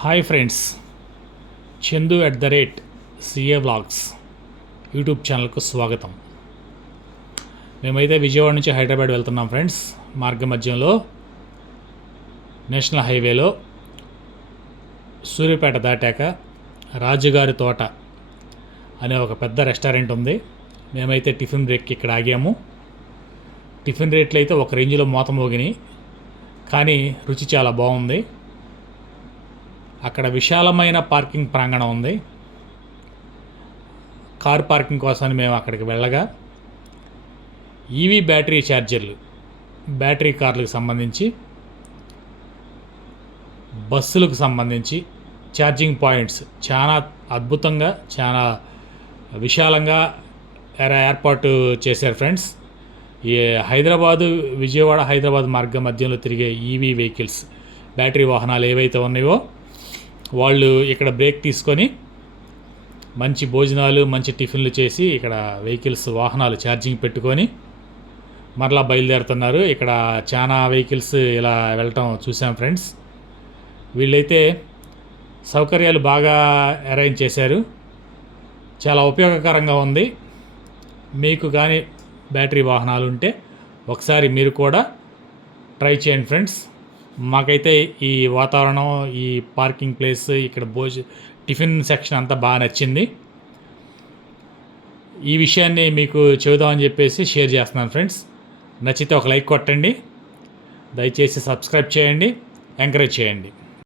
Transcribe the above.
Hi friends, Chandu @CA vlogs YouTube ఛానల్కు స్వాగతం. మేమైతే విజయవాడ నుంచి హైదరాబాద్ వెళ్తున్నాం ఫ్రెండ్స్. మార్గ మధ్యంలో నేషనల్ హైవేలో సూర్యాపేట దాటాక రాజుగారి తోట అనే ఒక పెద్ద రెస్టారెంట్ ఉంది. మేమైతే టిఫిన్ బ్రేక్కి ఇక్కడ ఆగాము. టిఫిన్ రేట్లు అయితే ఒక రేంజ్లో మోత మోగినాయి, కానీ రుచి చాలా బాగుంది. అక్కడ విశాలమైన పార్కింగ్ ప్రాంగణం ఉంది. కార్ పార్కింగ్ కోసమని మేము అక్కడికి వెళ్ళగా ఈవీ బ్యాటరీ ఛార్జర్లు, బ్యాటరీ కార్లకు సంబంధించి, బస్సులకు సంబంధించి ఛార్జింగ్ పాయింట్స్ చాలా అద్భుతంగా, చాలా విశాలంగా ఏర్పాటు చేశారు ఫ్రెండ్స్. ఈ విజయవాడ హైదరాబాద్ మార్గం మధ్యలో తిరిగే ఈవీ వెహికల్స్, బ్యాటరీ వాహనాలు ఏవైతే ఉన్నాయో వాళ్ళు ఇక్కడ బ్రేక్ తీసుకొని మంచి భోజనాలు, మంచి టిఫిన్లు చేసి ఇక్కడ వాహనాలు ఛార్జింగ్ పెట్టుకొని మరలా బయలుదేరుతున్నారు. ఇక్కడ చాలా వెహికల్స్ ఇలా వెళ్ళటం చూసాం ఫ్రెండ్స్. వీళ్ళైతే సౌకర్యాలు బాగా అరేంజ్ చేశారు, చాలా ఉపయోగకరంగా ఉంది. మీకు కానీ బ్యాటరీ వాహనాలు ఉంటే ఒకసారి మీరు కూడా ట్రై చేయండి ఫ్రెండ్స్. మాకైతే ఈ వాతావరణం, ఈ పార్కింగ్ ప్లేస్, ఇక్కడ టిఫిన్ సెక్షన్ అంతా బాగా నచ్చింది. ఈ విషయాన్ని మీకు చెబుదామని చెప్పేసి షేర్ చేస్తున్నాను ఫ్రెండ్స్. నచ్చితే ఒక లైక్ కొట్టండి, దయచేసి సబ్స్క్రైబ్ చేయండి, ఎంకరేజ్ చేయండి.